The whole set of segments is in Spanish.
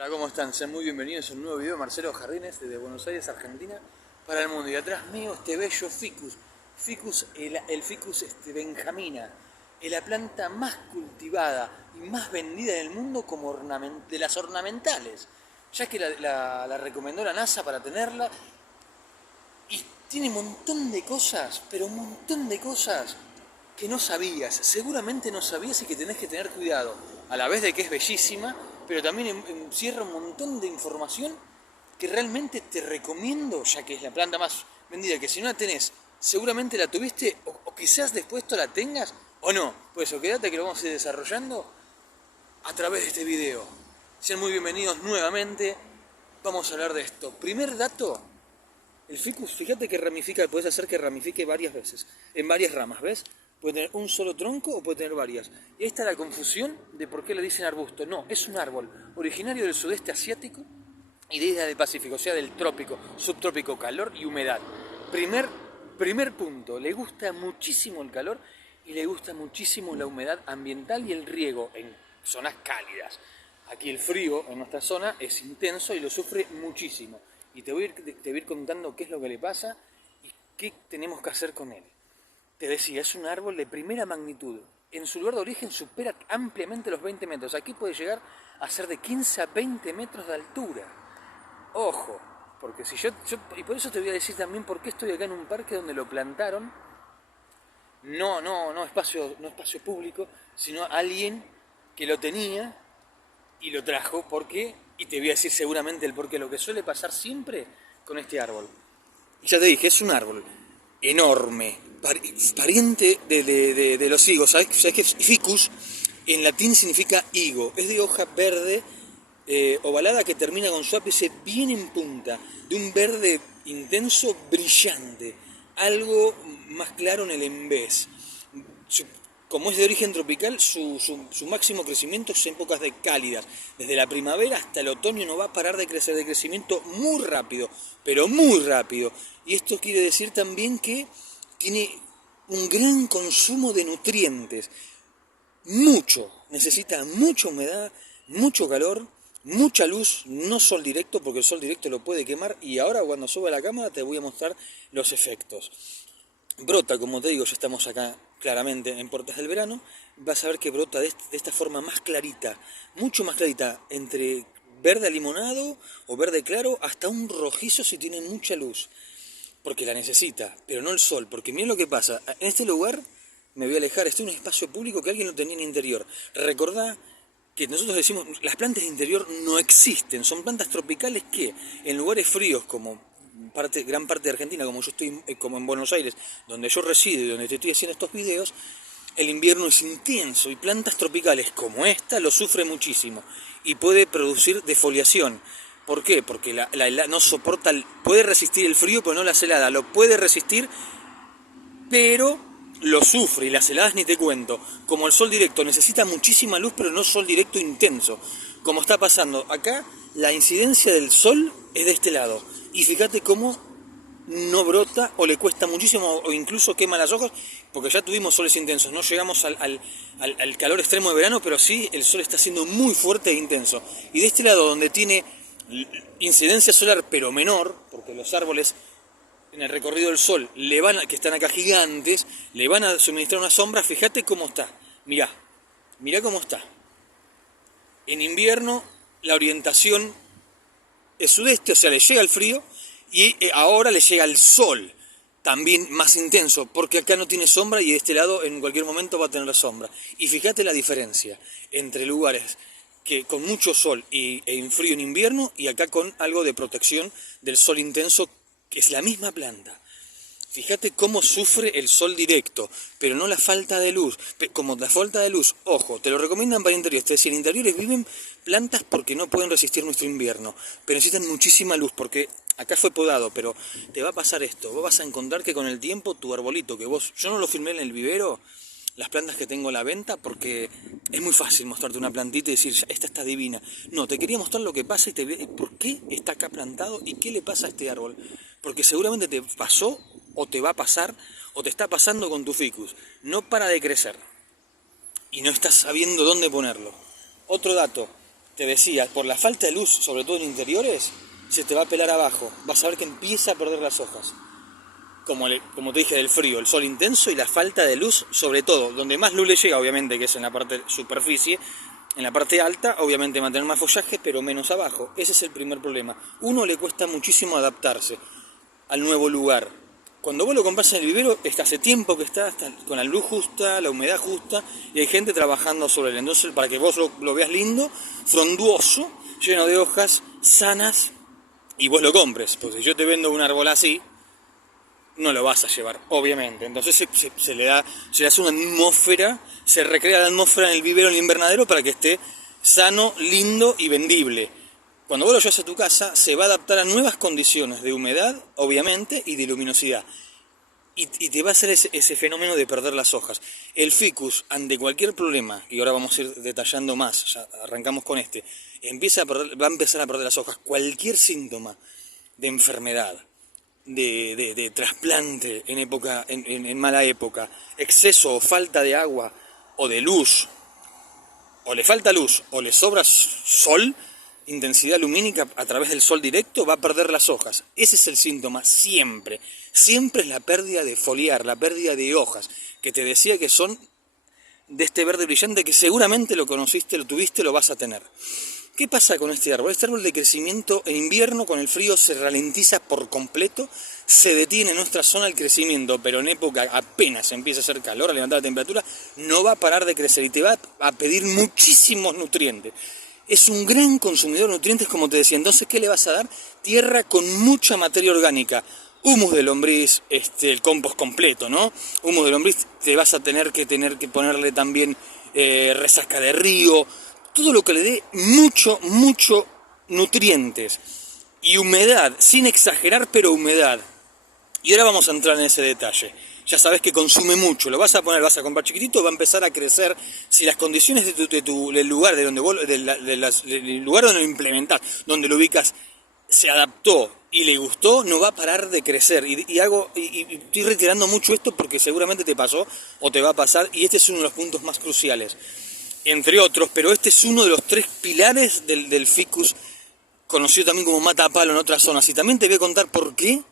Hola, ¿cómo están? Sean muy bienvenidos a un nuevo video de Marcelo Jardines desde Buenos Aires, Argentina, para el mundo. Y atrás mío este bello ficus, el ficus benjamina, la planta más cultivada y más vendida del mundo como de las ornamentales, ya que la recomendó la NASA para tenerla y tiene un montón de cosas, pero un montón de cosas que no sabías, seguramente no sabías y que tenés que tener cuidado, a la vez de que es bellísima, pero también encierra un montón de información que realmente te recomiendo, ya que es la planta más vendida, que si no la tenés, seguramente la tuviste o quizás después la tengas o no. Por eso quédate que lo vamos a ir desarrollando a través de este video. Sean muy bienvenidos nuevamente, vamos a hablar de esto. Primer dato, el ficus, fíjate que ramifica, puedes hacer que ramifique varias veces, en varias ramas, ¿ves? Puede tener un solo tronco o puede tener varias. Y esta es la confusión de por qué le dicen arbusto. No, es un árbol originario del sudeste asiático y de isla del Pacífico, o sea, del trópico, subtrópico, calor y humedad. Primer punto, le gusta muchísimo el calor y le gusta muchísimo la humedad ambiental y el riego en zonas cálidas. Aquí el frío en nuestra zona es intenso y lo sufre muchísimo. Y te voy a ir contando qué es lo que le pasa y qué tenemos que hacer con él. Te decía, es un árbol de primera magnitud. En su lugar de origen supera ampliamente los 20 metros. Aquí puede llegar a ser de 15 a 20 metros de altura. Ojo, porque si y por eso te voy a decir también por qué estoy acá en un parque donde lo plantaron. No espacio público, sino alguien que lo tenía y lo trajo. ¿Por qué? Y te voy a decir seguramente el porqué. Lo que suele pasar siempre con este árbol. Ya te dije, es un árbol enorme, pariente de los higos. ¿Sabes qué? Ficus en latín significa higo. Es de hoja verde, ovalada, que termina con su ápice bien en punta, de un verde intenso, brillante, algo más claro en el embés. Como es de origen tropical, su máximo crecimiento es en épocas de cálidas. Desde la primavera hasta el otoño no va a parar de crecer, de crecimiento muy rápido, pero muy rápido. Y esto quiere decir también que tiene un gran consumo de nutrientes. Necesita mucha humedad, mucho calor, mucha luz, no sol directo, porque el sol directo lo puede quemar. Y ahora cuando suba a la cámara te voy a mostrar los efectos. Brota, como te digo, ya estamos acá claramente en Puertas del Verano, vas a ver que brota de esta forma más clarita, mucho más clarita, entre verde alimonado o verde claro hasta un rojizo si tiene mucha luz, porque la necesita, pero no el sol, porque miren lo que pasa, en este lugar me voy a alejar, estoy en un espacio público que alguien lo tenía en interior. Recordá que nosotros decimos, las plantas de interior no existen, son plantas tropicales que en lugares fríos como gran parte de Argentina, como yo estoy, como en Buenos Aires, donde yo resido y donde te estoy haciendo estos videos, el invierno es intenso y plantas tropicales como esta lo sufre muchísimo y puede producir defoliación. ¿Por qué? Porque la no soporta, puede resistir el frío pero no la helada, lo puede resistir pero lo sufre, y las heladas ni te cuento. Como el sol directo necesita muchísima luz, pero no sol directo intenso. Como está pasando acá, la incidencia del sol es de este lado. Y fíjate cómo no brota o le cuesta muchísimo o incluso quema las hojas, porque ya tuvimos soles intensos. No llegamos al calor extremo de verano, pero sí el sol está siendo muy fuerte e intenso. Y de este lado, donde tiene incidencia solar pero menor, porque los árboles en el recorrido del sol, que están acá gigantes, le van a suministrar una sombra. Fíjate cómo está, mirá cómo está. En invierno la orientación es sudeste, o sea, le llega el frío, y ahora le llega el sol, también más intenso, porque acá no tiene sombra y de este lado en cualquier momento va a tener sombra. Y fíjate la diferencia entre lugares que con mucho sol en frío en invierno y acá con algo de protección del sol intenso, que es la misma planta. Fíjate cómo sufre el sol directo, pero no la falta de luz. Como la falta de luz, ojo, te lo recomiendan para interiores. Es decir, en interiores viven plantas porque no pueden resistir nuestro invierno, pero necesitan muchísima luz porque acá fue podado, pero te va a pasar esto. Vos vas a encontrar que con el tiempo tu arbolito, yo no lo filmé en el vivero, las plantas que tengo a la venta, porque es muy fácil mostrarte una plantita y decir, esta está divina. No, te quería mostrar lo que pasa y por qué está acá plantado y qué le pasa a este árbol. Porque seguramente te pasó o te va a pasar o te está pasando con tu ficus. No para de crecer y no estás sabiendo dónde ponerlo. Otro dato, te decía, por la falta de luz, sobre todo en interiores, se te va a pelar abajo. Vas a ver que empieza a perder las hojas. Como te dije, del frío, el sol intenso y la falta de luz, sobre todo, donde más luz le llega, obviamente, que es en la parte superficie, en la parte alta, obviamente mantener más follaje, pero menos abajo. Ese es el primer problema. Uno le cuesta muchísimo adaptarse al nuevo lugar. Cuando vos lo compras en el vivero, hace tiempo que está con la luz justa, la humedad justa, y hay gente trabajando sobre él. Entonces, para que vos lo veas lindo, frondoso, lleno de hojas, sanas, y vos lo compres. Porque si yo te vendo un árbol así, no lo vas a llevar, obviamente. Entonces se le hace una atmósfera, se recrea la atmósfera en el vivero, en el invernadero, para que esté sano, lindo y vendible. Cuando vos lo llevas a tu casa, se va a adaptar a nuevas condiciones de humedad, obviamente, y de luminosidad. Y te va a hacer ese fenómeno de perder las hojas. El ficus, ante cualquier problema, y ahora vamos a ir detallando más, ya arrancamos con este, va a empezar a perder las hojas. Cualquier síntoma de enfermedad, de trasplante en mala época, exceso o falta de agua o de luz, o le falta luz o le sobra sol, intensidad lumínica a través del sol directo, va a perder las hojas. Ese es el síntoma siempre. Siempre es la pérdida de foliar, la pérdida de hojas, que te decía que son de este verde brillante que seguramente lo conociste, lo tuviste, lo vas a tener. ¿Qué pasa con este árbol? Este árbol de crecimiento en invierno con el frío se ralentiza por completo, se detiene en nuestra zona el crecimiento, pero en época apenas empieza a hacer calor, a levantar la temperatura, no va a parar de crecer y te va a pedir muchísimos nutrientes. Es un gran consumidor de nutrientes, como te decía. Entonces, ¿qué le vas a dar? Tierra con mucha materia orgánica. Humus de lombriz, el compost completo, ¿no? Humus de lombriz, te vas a tener que ponerle también resasca de río, todo lo que le dé mucho nutrientes y humedad, sin exagerar, pero humedad. Y ahora vamos a entrar en ese detalle. Ya sabes que consume mucho, lo vas a comprar chiquitito, va a empezar a crecer. Si las condiciones del lugar del lugar donde lo implementás, donde lo ubicas, se adaptó y le gustó, no va a parar de crecer. Y estoy reiterando mucho esto porque seguramente te pasó o te va a pasar, y este es uno de los puntos más cruciales, entre otros, pero este es uno de los 3 pilares del ficus, conocido también como matapalo en otras zonas. Y también te voy a contar por qué.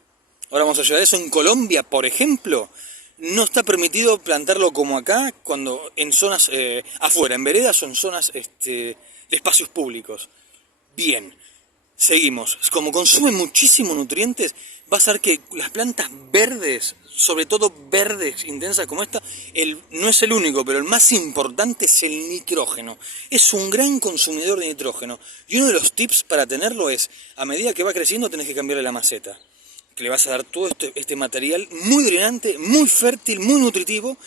Ahora vamos a llegar a eso. En Colombia, por ejemplo, no está permitido plantarlo como acá, cuando en zonas afuera, en veredas o en zonas de espacios públicos. Bien, seguimos. Como consume muchísimos nutrientes, vas a ver que las plantas verdes, sobre todo verdes intensas como esta, no es el único, pero el más importante es el nitrógeno. Es un gran consumidor de nitrógeno. Y uno de los tips para tenerlo es, a medida que va creciendo tenés que cambiarle la maceta, que le vas a dar todo este material muy drenante, muy fértil, muy nutritivo,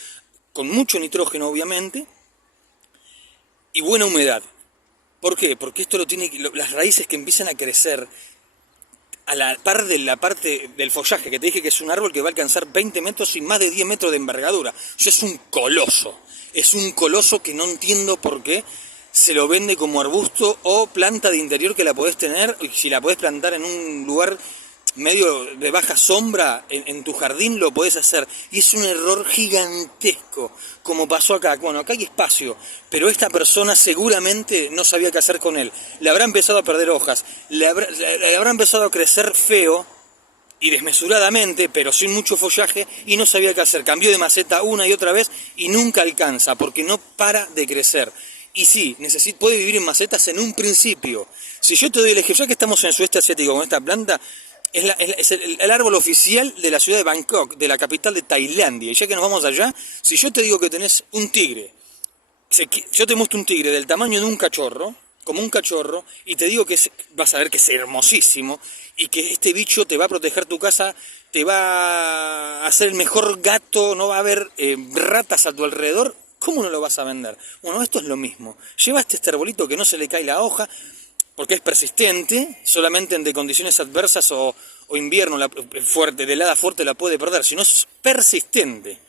con mucho nitrógeno obviamente, y buena humedad. ¿Por qué? Porque esto las raíces que empiezan a crecer a la par de la parte del follaje, que te dije que es un árbol que va a alcanzar 20 metros y más de 10 metros de envergadura. Eso es un coloso que no entiendo por qué se lo vende como arbusto o planta de interior, que la podés tener, y si la podés plantar en un lugar medio de baja sombra, en tu jardín lo podés hacer. Y es un error gigantesco, como pasó acá. Bueno, acá hay espacio, pero esta persona seguramente no sabía qué hacer con él. Le habrá empezado a perder hojas, le habrá empezado a crecer feo y desmesuradamente, pero sin mucho follaje, y no sabía qué hacer. Cambió de maceta una y otra vez y nunca alcanza, porque no para de crecer. Y sí, puede vivir en macetas en un principio. Si yo te doy el ejemplo, ya que estamos en el sudeste asiático con esta planta, es el árbol oficial de la ciudad de Bangkok, de la capital de Tailandia. Y ya que nos vamos allá, si yo te digo que tenés un tigre, yo te muestro un tigre del tamaño de un cachorro, como un cachorro, y te digo que vas a ver que es hermosísimo, y que este bicho te va a proteger tu casa, te va a hacer el mejor gato, no va a haber ratas a tu alrededor, ¿cómo no lo vas a vender? Bueno, esto es lo mismo. Llevaste este arbolito que no se le cae la hoja, porque es persistente, solamente entre condiciones adversas o invierno fuerte, de helada fuerte la puede perder, si no es persistente,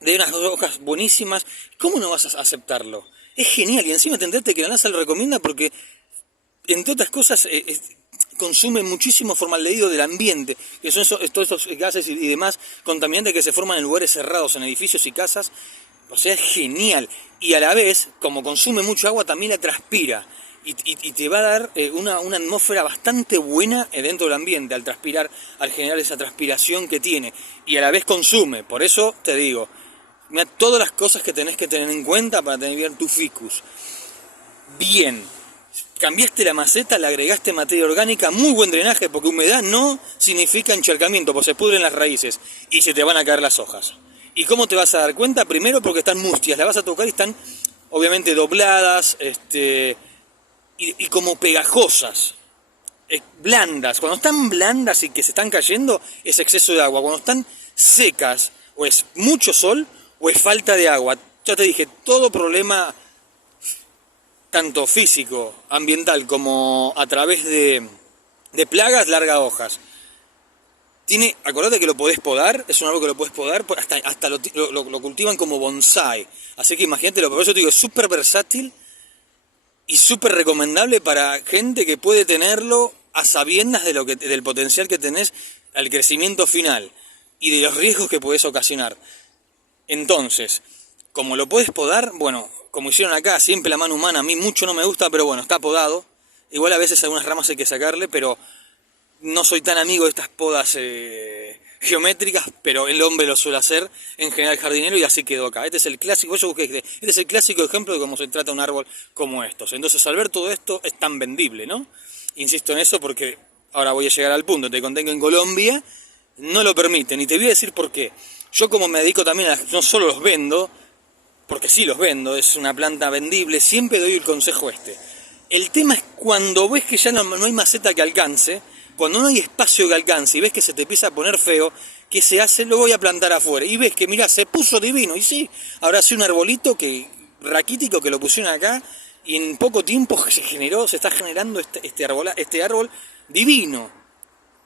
de unas hojas buenísimas, ¿cómo no vas a aceptarlo? Es genial, y encima entenderte que la NASA lo recomienda porque, entre otras cosas, consume muchísimo formaldehído del ambiente, que son todos estos gases y demás contaminantes que se forman en lugares cerrados, en edificios y casas. O sea, es genial, y a la vez, como consume mucha agua, también la transpira. y te va a dar una atmósfera bastante buena dentro del ambiente al transpirar, al generar esa transpiración que tiene, y a la vez consume. Por eso te digo, mira todas las cosas que tenés que tener en cuenta para tener bien tu ficus. Bien, cambiaste la maceta, le agregaste materia orgánica, muy buen drenaje, porque humedad no significa encharcamiento, porque se pudren las raíces y se te van a caer las hojas. ¿Y cómo te vas a dar cuenta? Primero porque están mustias, las vas a tocar y están obviamente dobladas, y como pegajosas, blandas. Cuando están blandas y que se están cayendo es exceso de agua. Cuando están secas o es mucho sol o es falta de agua. Ya te dije, todo problema tanto físico, ambiental como a través de plagas, larga hojas. Acordate que lo podés podar, es un árbol que lo podés podar, hasta lo cultivan como bonsai. Así que imagínate, por eso te digo, es súper versátil y súper recomendable para gente que puede tenerlo a sabiendas del potencial que tenés al crecimiento final y de los riesgos que podés ocasionar. Entonces, como lo puedes podar, bueno, como hicieron acá, siempre la mano humana, a mí mucho no me gusta, pero bueno, está podado. Igual a veces algunas ramas hay que sacarle, pero no soy tan amigo de estas podas geométricas, pero el hombre lo suele hacer, en general jardinero, y así quedó acá. Este es el clásico, este es el clásico ejemplo de cómo se trata un árbol como estos. Entonces, al ver todo esto, es tan vendible, ¿no? Insisto en eso porque ahora voy a llegar al punto. Te conté que en Colombia no lo permiten, y te voy a decir por qué. Yo, como me dedico también no solo los vendo, porque sí los vendo, es una planta vendible, siempre doy el consejo este. El tema es cuando ves que ya no hay maceta que alcance, cuando no hay espacio que alcance y ves que se te empieza a poner feo, ¿qué se hace? Lo voy a plantar afuera. Y ves que, mirá, se puso divino. Y sí, ahora sí un arbolito raquítico que lo pusieron acá y en poco tiempo se está generando este árbol divino.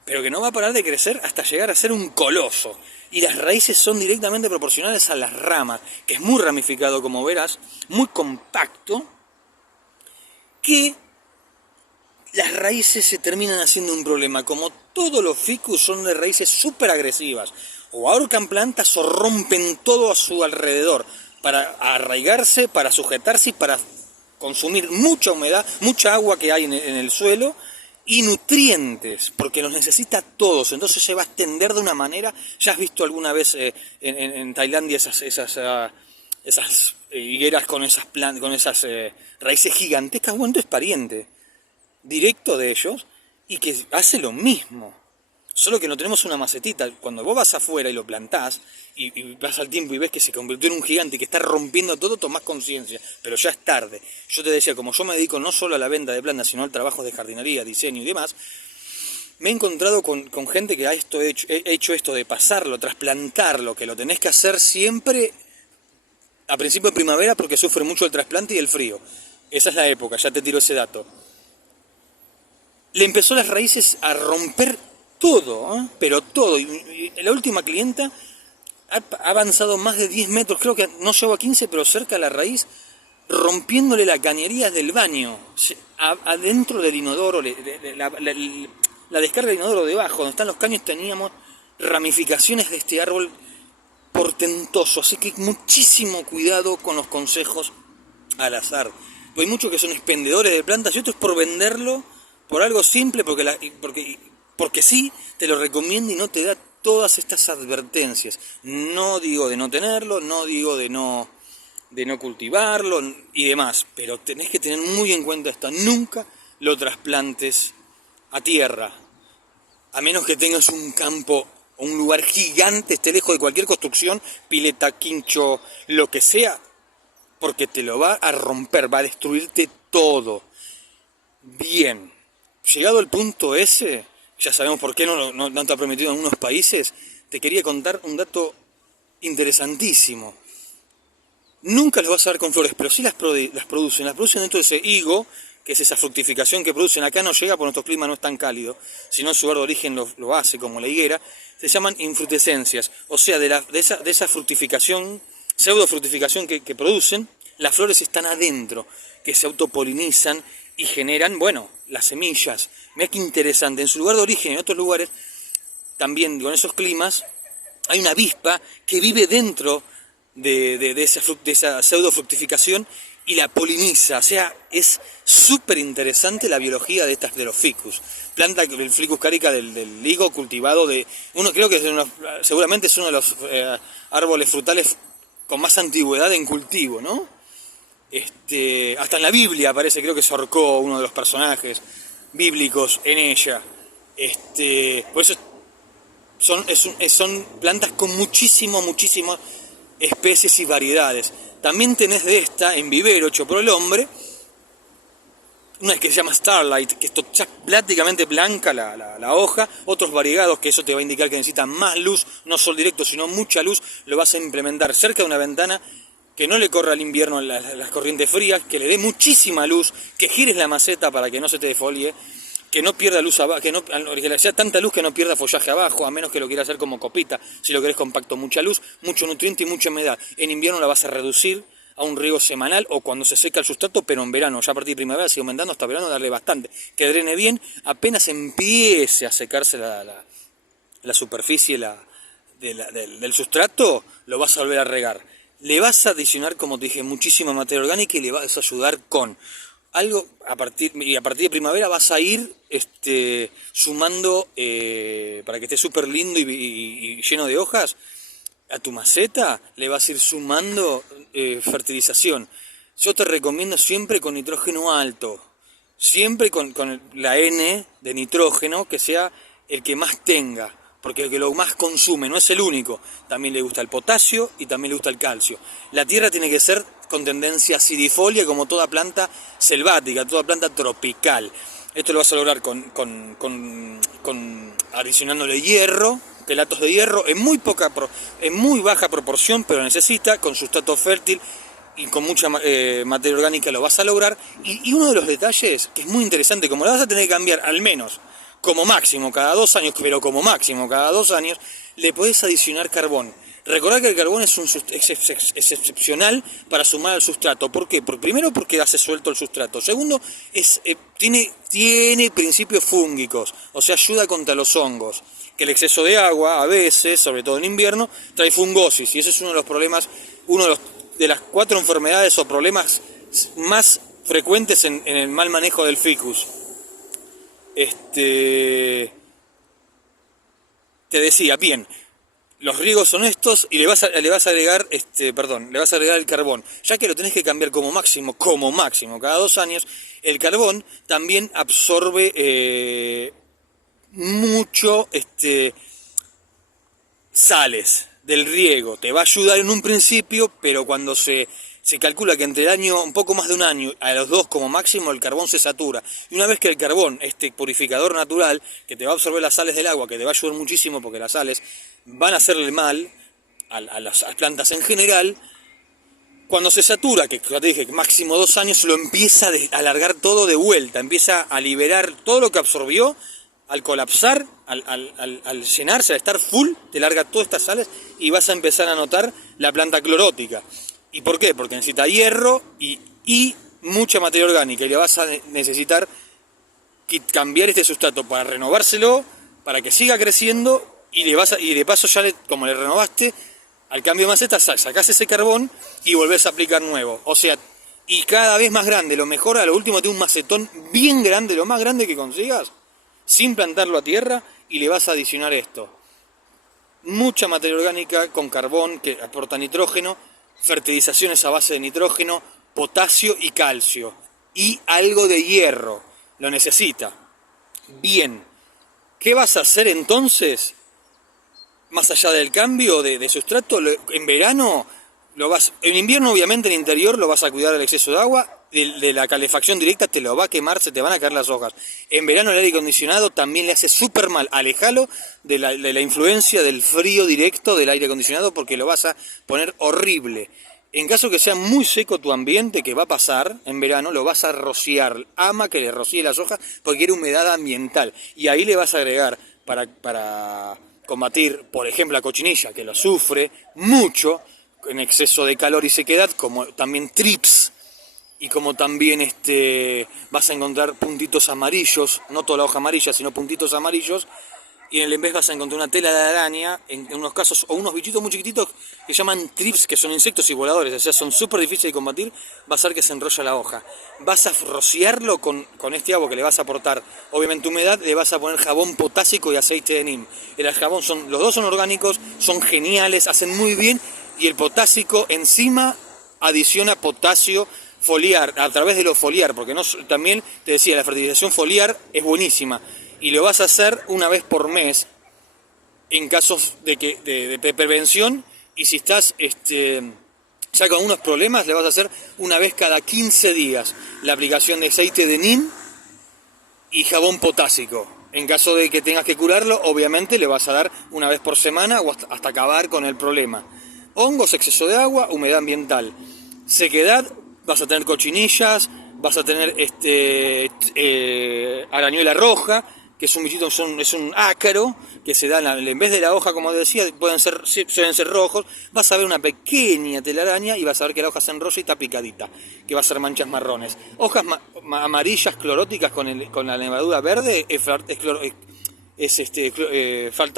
Pero que no va a parar de crecer hasta llegar a ser un coloso. Y las raíces son directamente proporcionales a las ramas, que es muy ramificado, como verás, muy compacto, que las raíces se terminan haciendo un problema. Como todos los ficus son de raíces súper agresivas, o ahorcan plantas o rompen todo a su alrededor, para arraigarse, para sujetarse y para consumir mucha humedad, mucha agua que hay en el suelo, y nutrientes, porque los necesita todos. Entonces se va a extender de una manera. Ya has visto alguna vez en Tailandia esas higueras con esas raíces gigantescas. Bueno, es pariente directo de ellos y que hace lo mismo. Solo que no tenemos una macetita. Cuando vos vas afuera y lo plantás y vas al tiempo y ves que se convirtió en un gigante y que está rompiendo todo, tomás conciencia. Pero ya es tarde. Yo te decía, como yo me dedico no solo a la venta de plantas, sino al trabajo de jardinería, diseño y demás, me he encontrado con gente que ha hecho esto de pasarlo, trasplantarlo, que lo tenés que hacer siempre a principio de primavera porque sufre mucho el trasplante y el frío. Esa es la época, ya te tiro ese dato. Le empezó las raíces a romper todo, pero todo. Y la última clienta ha avanzado más de 10 metros, creo que no llegó a 15, pero cerca a la raíz, rompiéndole la cañería del baño, adentro del inodoro, la descarga del inodoro debajo, donde están los caños, teníamos ramificaciones de este árbol portentoso. Así que muchísimo cuidado con los consejos al azar. Hay muchos que son expendedores de plantas y otros por venderlo, por algo simple, porque sí, te lo recomiendo y no te da todas estas advertencias. No digo de no tenerlo, no digo de no cultivarlo y demás, pero tenés que tener muy en cuenta esto. Nunca lo trasplantes a tierra, a menos que tengas un campo o un lugar gigante, esté lejos de cualquier construcción, pileta, quincho, lo que sea, porque te lo va a romper, va a destruirte todo. Bien, llegado al punto ese, ya sabemos por qué no te ha permitido en unos países, te quería contar un dato interesantísimo. Nunca los vas a ver con flores, pero sí las producen dentro de ese higo, que es esa fructificación que producen. Acá no llega porque nuestro clima no es tan cálido, sino su lugar de origen lo hace, como la higuera. Se llaman infrutescencias, o sea, de esa fructificación, pseudofructificación que producen, las flores están adentro, que se autopolinizan y generan, bueno, las semillas. Mirá qué interesante, en su lugar de origen, en otros lugares, también con esos climas, hay una avispa que vive dentro de esa pseudo fructificación y la poliniza. O sea, es súper interesante la biología de los ficus. Planta, el Ficus carica del higo cultivado creo que seguramente es uno de los árboles frutales con más antigüedad en cultivo, ¿no? Hasta en la Biblia aparece, creo que se ahorcó uno de los personajes bíblicos en ella. Por eso son plantas con muchísimas especies y variedades. También tenés de esta, en vivero, hecho por el hombre, una que se llama Starlight, que es ya prácticamente blanca la hoja, otros variegados, que eso te va a indicar que necesitan más luz, no sol directo, sino mucha luz, lo vas a implementar cerca de una ventana, que no le corra al invierno las corrientes frías, que le dé muchísima luz, que gires la maceta para que no se te defolie, que no pierda luz abajo, que le sea tanta luz que no pierda follaje abajo, a menos que lo quieras hacer como copita, si lo querés compacto, mucha luz, mucho nutriente y mucha humedad. En invierno la vas a reducir a un riego semanal o cuando se seca el sustrato, pero en verano, ya a partir de primavera, sigue aumentando hasta verano, darle bastante, que drene bien, apenas empiece a secarse la superficie del sustrato, lo vas a volver a regar. Le vas a adicionar, como te dije, muchísima materia orgánica y le vas a ayudar con algo, a partir de primavera vas a ir sumando, para que esté súper lindo y lleno de hojas, a tu maceta le vas a ir sumando fertilización. Yo te recomiendo siempre con nitrógeno alto, siempre con la N de nitrógeno, que sea el que más tenga, porque el que lo más consume, no es el único. También le gusta el potasio y también le gusta el calcio. La tierra tiene que ser con tendencia acidifolia, como toda planta selvática, toda planta tropical. Esto lo vas a lograr adicionándole hierro, quelatos de hierro, en muy baja proporción, pero necesita, con sustrato fértil y con mucha materia orgánica lo vas a lograr. Y uno de los detalles, que es muy interesante, como la vas a tener que cambiar al menos, como máximo cada 2 años, pero como máximo cada 2 años, le podés adicionar carbón. Recordad que el carbón es excepcional para sumar al sustrato. ¿Por qué? Primero porque hace suelto el sustrato. Segundo, tiene principios fúngicos, o sea, ayuda contra los hongos. Que el exceso de agua, a veces, sobre todo en invierno, trae fungosis. Y ese es uno de los problemas, de las 4 enfermedades o problemas más frecuentes en el mal manejo del ficus. Te decía, bien, los riegos son estos y le vas a agregar el carbón. Ya que lo tenés que cambiar como máximo cada 2 años, el carbón también absorbe mucho sales del riego. Te va a ayudar en un principio, pero cuando se calcula que entre un poco más de un año, a los 2 como máximo, el carbón se satura. Y una vez que el carbón, purificador natural, que te va a absorber las sales del agua, que te va a ayudar muchísimo porque las sales van a hacerle mal a las plantas en general, cuando se satura, que ya te dije, máximo 2 años, lo empieza a alargar todo de vuelta, empieza a liberar todo lo que absorbió. Al colapsar, al llenarse, al estar full, te larga todas estas sales y vas a empezar a notar la planta clorótica. ¿Y por qué? Porque necesita hierro y mucha materia orgánica, y le vas a necesitar cambiar este sustrato para renovárselo, para que siga creciendo, y de paso ya como le renovaste, al cambio de maceta sacás ese carbón y volvés a aplicar nuevo. O sea, y cada vez más grande, lo mejor a lo último tiene un macetón bien grande, lo más grande que consigas, sin plantarlo a tierra, y le vas a adicionar esto. Mucha materia orgánica con carbón que aporta nitrógeno, fertilizaciones a base de nitrógeno, potasio y calcio. Y algo de hierro. Lo necesita. Bien. ¿Qué vas a hacer entonces? Más allá del cambio de sustrato, en verano, en invierno obviamente en el interior lo vas a cuidar del exceso de agua. De la calefacción directa te lo va a quemar, se te van a caer las hojas. En verano el aire acondicionado también le hace súper mal. Alejalo de la influencia del frío directo del aire acondicionado, porque lo vas a poner horrible. En caso que sea muy seco tu ambiente, que va a pasar en verano, lo vas a rociar. Ama que le rocíe las hojas porque quiere humedad ambiental. Y ahí le vas a agregar para combatir, por ejemplo, la cochinilla, que lo sufre mucho en exceso de calor y sequedad, como también trips. Y como también vas a encontrar puntitos amarillos, no toda la hoja amarilla, sino puntitos amarillos, y en el en vez vas a encontrar una tela de araña, en unos casos, o unos bichitos muy chiquititos que llaman thrips, que son insectos y voladores, o sea, son súper difíciles de combatir, va a ser que se enrolla la hoja. Vas a rociarlo con este agua que le vas a aportar, obviamente humedad, le vas a poner jabón potásico y aceite de neem. El jabón los dos son orgánicos, son geniales, hacen muy bien, y el potásico encima adiciona potasio foliar, a través de lo foliar, porque no, también te decía, la fertilización foliar es buenísima, y lo vas a hacer una vez por mes, en casos de prevención, y si estás ya con unos problemas, le vas a hacer una vez cada 15 días la aplicación de aceite de neem y jabón potásico. En caso de que tengas que curarlo, obviamente le vas a dar una vez por semana o hasta acabar con el problema. Hongos, exceso de agua, humedad ambiental. Sequedad, vas a tener cochinillas, vas a tener arañuela roja, que es un bichito, es un ácaro, que se da en vez de la hoja, como decía, suelen ser rojos. Vas a ver una pequeña telaraña y vas a ver que la hoja se enrolla y está picadita, que va a ser manchas marrones. Hojas amarillas cloróticas con la levadura verde es falta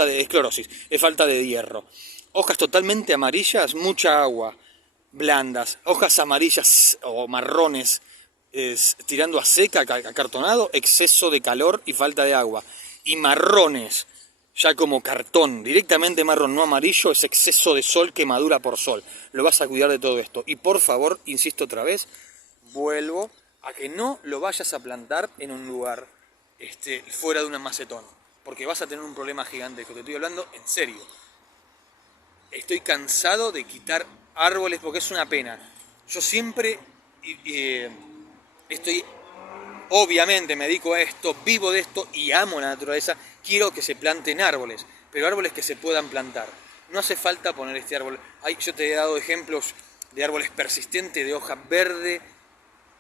de esclerosis, es falta de hierro. Hojas totalmente amarillas, mucha agua, blandas. Hojas amarillas o marrones tirando a seca, acartonado, exceso de calor y falta de agua. Y marrones, ya como cartón, directamente marrón, no amarillo, es exceso de sol, quemadura por sol. Lo vas a cuidar de todo esto. Y por favor, insisto otra vez, vuelvo a que no lo vayas a plantar en un lugar fuera de una macetón, porque vas a tener un problema gigante, que te estoy hablando en serio. Estoy cansado de quitar árboles porque es una pena. Yo siempre obviamente me dedico a esto, vivo de esto y amo la naturaleza. Quiero que se planten árboles, pero árboles que se puedan plantar. No hace falta poner este árbol. Yo te he dado ejemplos de árboles persistentes, de hoja verde,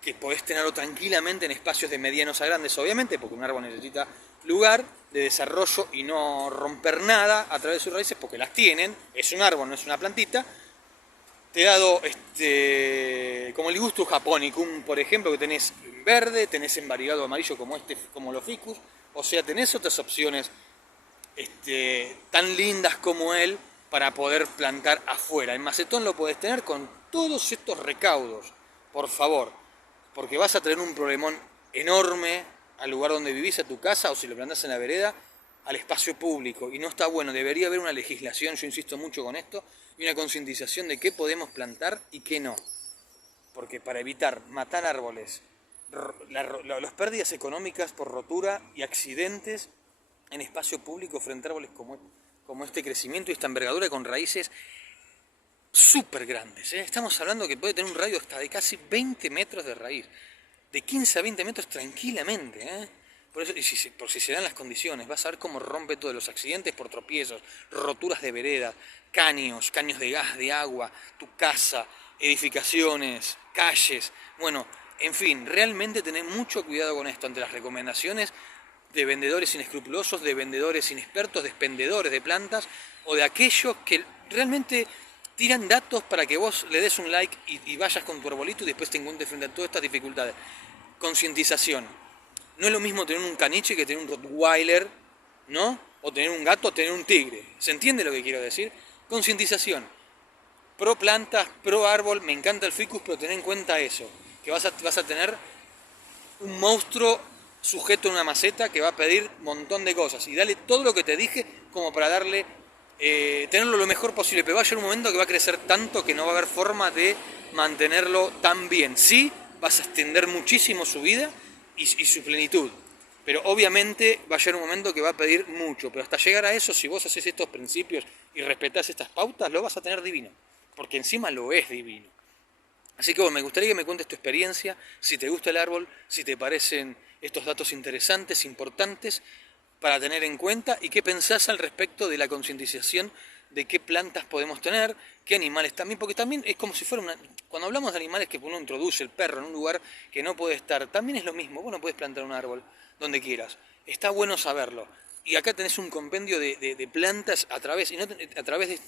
que podés tenerlo tranquilamente en espacios de medianos a grandes, obviamente, porque un árbol necesita lugar de desarrollo y no romper nada a través de sus raíces, porque las tienen. Es un árbol, no es una plantita. Te he dado como el Ligustus japonicum, por ejemplo, que tenés verde, tenés en variegado amarillo como los ficus. O sea, tenés otras opciones tan lindas como él para poder plantar afuera. En macetón lo podés tener con todos estos recaudos, por favor, porque vas a tener un problemón enorme al lugar donde vivís, a tu casa, o si lo plantás en la vereda, al espacio público. Y no está bueno, debería haber una legislación, yo insisto mucho con esto, y una concientización de qué podemos plantar y qué no. Porque para evitar matar árboles, las pérdidas económicas por rotura y accidentes en espacio público frente a árboles como este crecimiento y esta envergadura con raíces súper grandes. Estamos hablando que puede tener un radio hasta de casi 20 metros de raíz, de 15 a 20 metros tranquilamente. Por eso, por si se dan las condiciones, vas a ver cómo rompe todos los accidentes por tropiezos, roturas de vereda, caños de gas, de agua, tu casa, edificaciones, calles. Bueno, en fin, realmente tened mucho cuidado con esto ante las recomendaciones de vendedores inescrupulosos, de vendedores inexpertos, de expendedores de plantas o de aquellos que realmente tiran datos para que vos le des un like y vayas con tu arbolito y después te encuentres frente a todas estas dificultades. Concientización. No es lo mismo tener un caniche que tener un rottweiler, ¿no? O tener un gato o tener un tigre. ¿Se entiende lo que quiero decir? Concientización. Pro plantas, pro árbol, me encanta el ficus, pero ten en cuenta eso, que vas a tener un monstruo sujeto en una maceta que va a pedir un montón de cosas. Y dale todo lo que te dije como para darle, tenerlo lo mejor posible. Pero va a llegar un momento que va a crecer tanto que no va a haber forma de mantenerlo tan bien. Sí, vas a extender muchísimo su vida y su plenitud. Pero obviamente va a llegar un momento que va a pedir mucho. Pero hasta llegar a eso, si vos haces estos principios y respetás estas pautas, lo vas a tener divino. Porque encima lo es divino. Así que bueno, me gustaría que me cuentes tu experiencia, si te gusta el árbol, si te parecen estos datos interesantes, importantes, para tener en cuenta, y qué pensás al respecto de la concientización de qué plantas podemos tener, qué animales también, porque también es como si fuera cuando hablamos de animales que uno introduce el perro en un lugar que no puede estar, también es lo mismo, vos no puedes plantar un árbol donde quieras, está bueno saberlo. Y acá tenés un compendio de plantas a través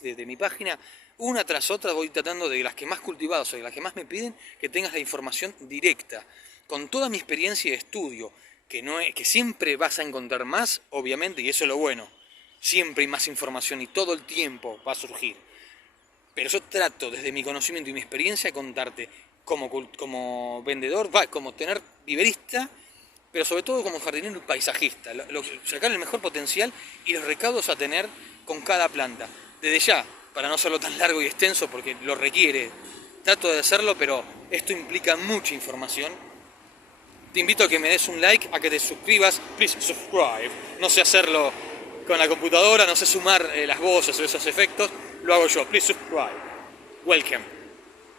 de mi página, una tras otra voy tratando de las que más cultivadas o de las que más me piden, que tengas la información directa, con toda mi experiencia de estudio, que siempre vas a encontrar más, obviamente, y eso es lo bueno. siempre hay más información y todo el tiempo va a surgir. Pero yo trato desde mi conocimiento y mi experiencia contarte como vendedor, como tener viverista, pero sobre todo como jardinero y paisajista, sacar el mejor potencial y los recaudos a tener con cada planta. Desde ya, para no hacerlo tan largo y extenso porque lo requiere, trato de hacerlo, pero esto implica mucha información. Te invito a que me des un like, a que te suscribas, please subscribe. No sé hacerlo con la computadora, no sé sumar las voces o esos efectos, lo hago yo, please subscribe. Welcome.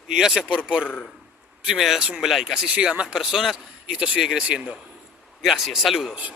Y gracias si me das un like, así llega a más personas y esto sigue creciendo. Gracias, saludos.